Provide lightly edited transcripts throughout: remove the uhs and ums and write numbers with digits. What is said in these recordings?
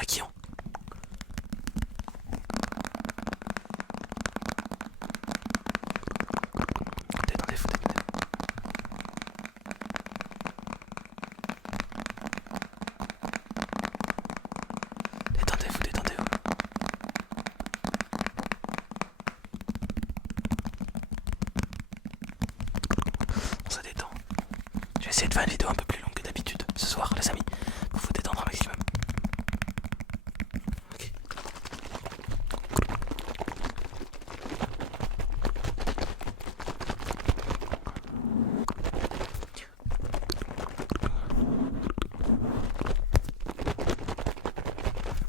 maquillant. Détendez-vous, détendez-vous, détendez-vous. On se détend. Je vais essayer de faire une vidéo un peu plus longue que d'habitude ce soir, les amis, pour vous détendre un maximum. Ok.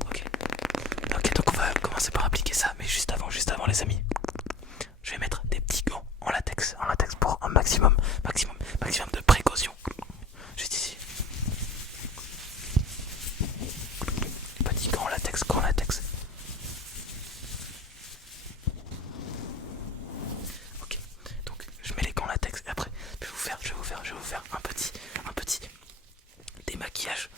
Ok. Ok, donc on va commencer par appliquer ça, mais juste avant les amis, je vais mettre des petits gants en latex pour un maximum de précaution. Juste ici. Petits gants en latex. Ok, donc je mets les gants en latex et après je vais vous faire un petit démaquillage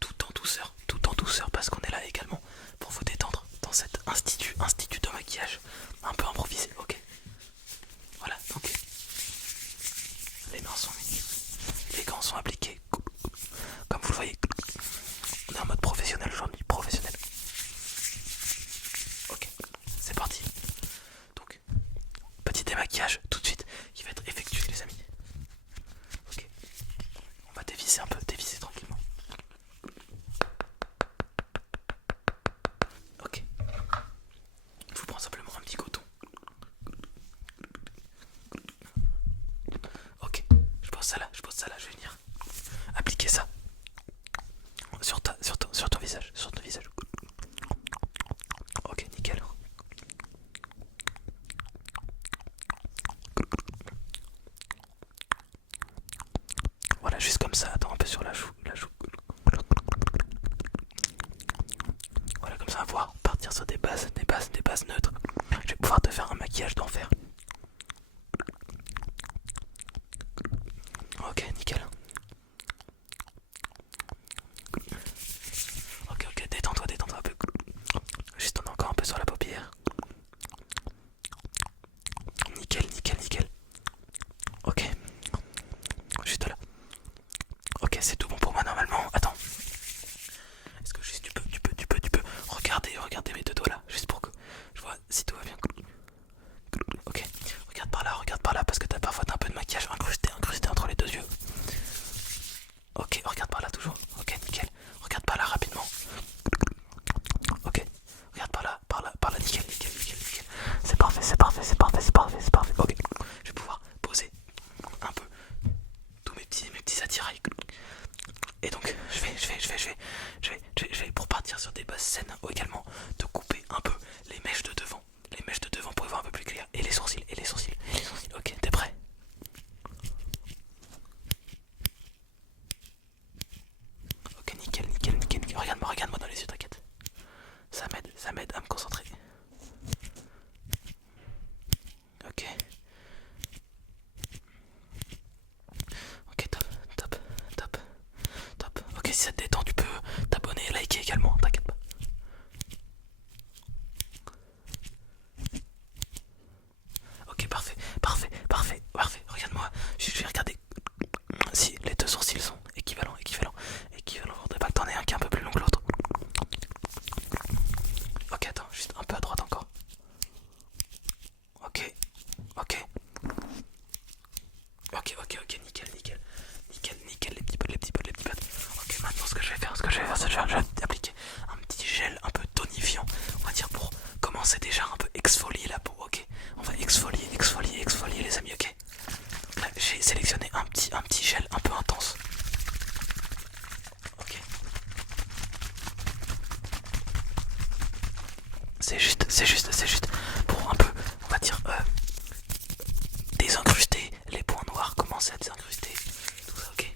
tout en douceur parce qu'on est là également pour vous détendre dans cet institut de maquillage un peu improvisé. Ok, voilà, donc les gants sont appliqués. Comme vous le voyez, on est en mode professionnel aujourd'hui, professionnel. Ok, c'est parti. Donc, petit démaquillage tout de suite qui va être effectué les amis. Ok, on va dévisser un peu, dévisser tranquillement. Ok, je vous prends simplement un petit coton. Ok, je pose ça là, je vais venir appliquer ça sur ton visage, Ok, nickel. Voilà, juste comme ça, attends un peu sur la joue. Voilà, comme ça, on va pouvoir partir sur des bases neutres. Je vais pouvoir te faire un maquillage d'enfer. Ok, nickel. Ok, détends-toi un peu. Juste encore un peu sur la paupière. Nickel. Ok, juste là. Ok, c'est tout bon pour moi normalement. Attends. Est-ce que juste tu peux regarder mes deux doigts là, juste pour que je vois si tout va bien. Ok, regarde par là parce que parfois t'as un peu de maquillage incrusté entre les deux yeux. Ok, regarde par là toujours. Ok, nickel. Regarde par là rapidement. Ok, regarde par là, nickel. C'est parfait. Ok, je vais pouvoir poser un peu tous mes petits attirails. Et donc, je vais pour partir sur des bases saines également, te couper un peu les mèches de devant. Les mèches de devant pour y voir un peu plus clair. Et les sourcils. Ok, t'es prêt? Ok, nickel. Regarde-moi dans les yeux, t'inquiète. Ça m'aide à me concentrer. Ok. Ok, top. Ok, si ça te détend, tu peux t'abonner et liker également, t'inquiète pas. Ok, parfait. Regarde-moi, je vais regarder si les deux sourcils sont équivalents. Faudrait pas que t'en aies un qui est un peu plus long que l'autre. Ok, attends, juste un peu à droite encore. Ok. Nickel, les petits potes. Ok, maintenant ce que je vais faire, c'est que je vais appliquer un petit gel un peu tonifiant, on va dire pour commencer déjà un peu exfolier la peau, ok. On va exfolier les amis, ok. Là, j'ai sélectionné un petit gel un peu intense. Ok. C'est juste pour un peu, on va dire, désincruster les points noirs, commencer à désincruster tout ça, ok.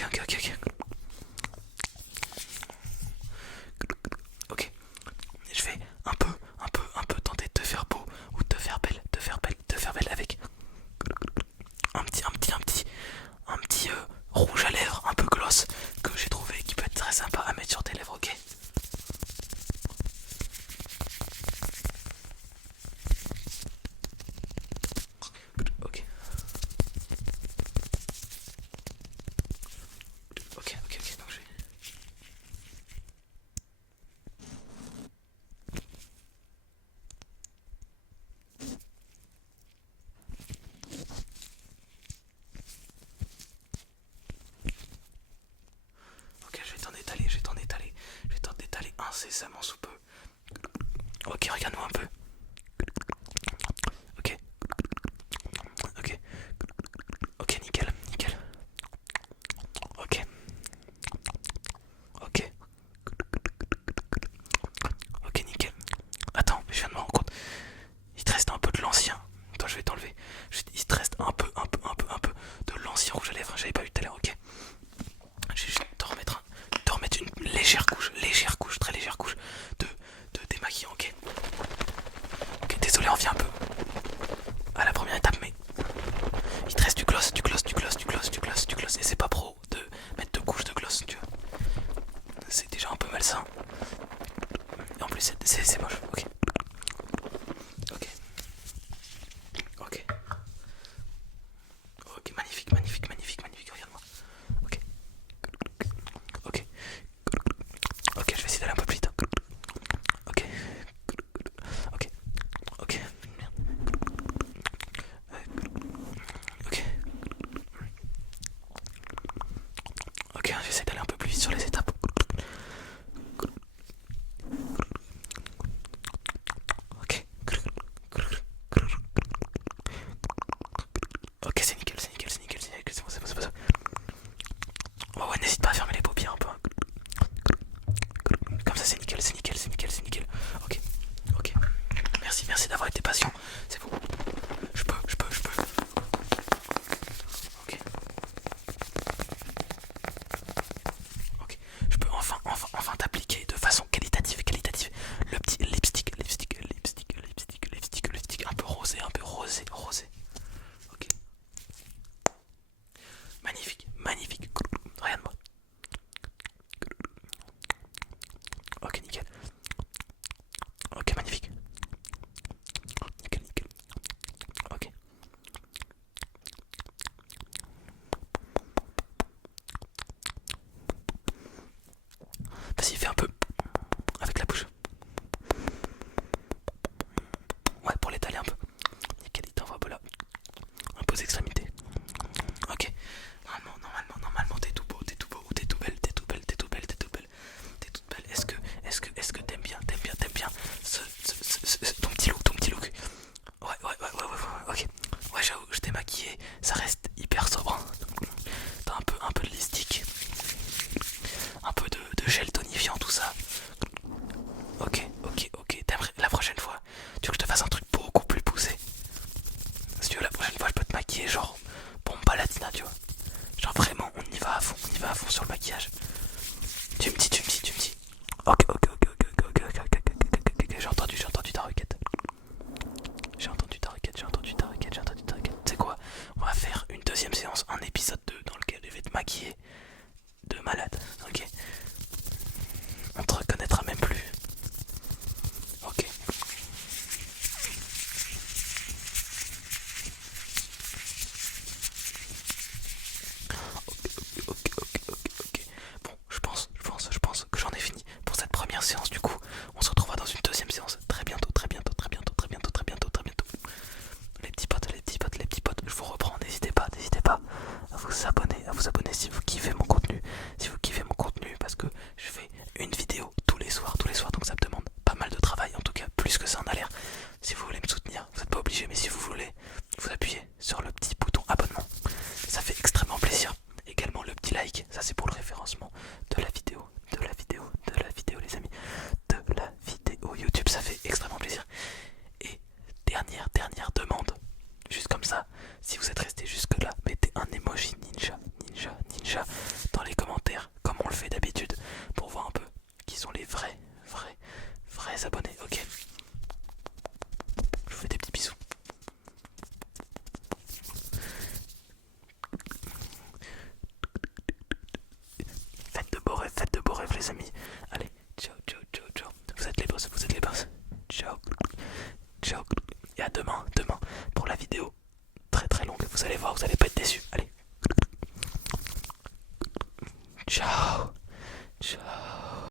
Ok, ok, ok, ok. Ok. Je vais un peu tenter de te faire beau ou de te faire belle, te faire belle avec un petit rouge à lèvres un peu gloss que j'ai trouvé qui peut être très sympa à mettre sur tes lèvres, ok? Ok. Ok, ok, ok, donc je vais... Ok, je vais t'en étaler, je vais t'en étaler incessamment sous peu. Ok, regarde-moi un peu. Ok, ok, ok, nickel, nickel. Ok, ok, ok, nickel. Attends, je viens de me rendre compte. Il te reste un peu de l'ancien. Attends, je vais t'enlever. Il te reste un peu de l'ancien rouge à lèvres. J'avais pas vu tout à l'heure, ok? Je vais juste te remettre une légère couche, très légère couche de démaquillant, ok? Ok, désolé, on revient un peu à la première étape, mais il te reste du gloss, du gloss, et c'est pas pro de mettre deux couches de gloss, tu vois. C'est déjà un peu malsain. Et en plus, c'est moche, ok? Ok, ok, ok, magnifique, magnifique, magnifique, magnifique, regarde-moi. Ok, ok, ok, je vais essayer d'aller un peu plus vite. Ok, ok, ok, ok, ok, j'essaie d'aller un peu plus vite sur les étapes. Ok, ok, c'est nickel, c'est nickel, c'est nickel, c'est nickel, c'est bon, ça. Ouais, ouais, n'hésite pas à fermer les paupières un peu. Comme ça, c'est nickel, c'est nickel, c'est nickel, c'est nickel. Ok, ok. Merci, merci d'avoir été patient. C'est bon. Je peux. Ok, ok. Je peux enfin t'appliquer de façon qualitative. Le petit lipstick. Un peu rosé, rosé. Ok. Magnifique, magnifique. Regarde-moi. Ok, nickel. Ok, magnifique. Nickel. Ok. Vas-y, fais un peu avec la bouche. Ouais, pour l'étaler un peu. Nickel, il t'envoie un peu là. Un peu aux extrémités. Ok. Normalement, t'es tout beau, ou t'es tout belle, t'es toute belle. Est-ce que t'aimes bien ton petit look. Ouais, ok. Ouais, j'avoue, je t'ai maquillé, ça reste hyper sobre. T'as un peu de lipstick, un peu de gel tonifiant, tout ça. Ok. T'aimerais, la prochaine fois, tu veux que je te fasse un truc beaucoup plus poussé? Si tu veux, la prochaine fois, je peux te maquiller genre bomba palatina, tu vois. Genre vraiment, on y va à fond sur le maquillage. Tu me dis. Ok. J'ai entendu ta requête. Tu sais quoi? On va faire une deuxième séance, un épisode 2 dans lequel je vais te maquiller de malade. Ok? On te reconnaîtra même plus. Ok. Ok. Bon, je pense que j'en ai fini pour cette première séance du coup. On se retrouvera dans une deuxième séance très bientôt. Les petits potes, je vous reprends, n'hésitez pas à vous abonner si vous kiffez mon contenu. Parce que je fais une vidéo tous les soirs, donc ça me demande pas mal de travail, en tout cas plus que ça en a l'air. Si vous voulez me soutenir, vous n'êtes pas obligé, mais si vous voulez, vous appuyez sur le petit bouton abonnement. Ça fait extrêmement plaisir. Également le petit like, ça c'est pour le référencement de la vidéo, les amis, de la vidéo YouTube, ça fait extrêmement plaisir. Et dernière demande, juste comme ça, si vous êtes resté jusque là, mettez un emoji ninja Ciao.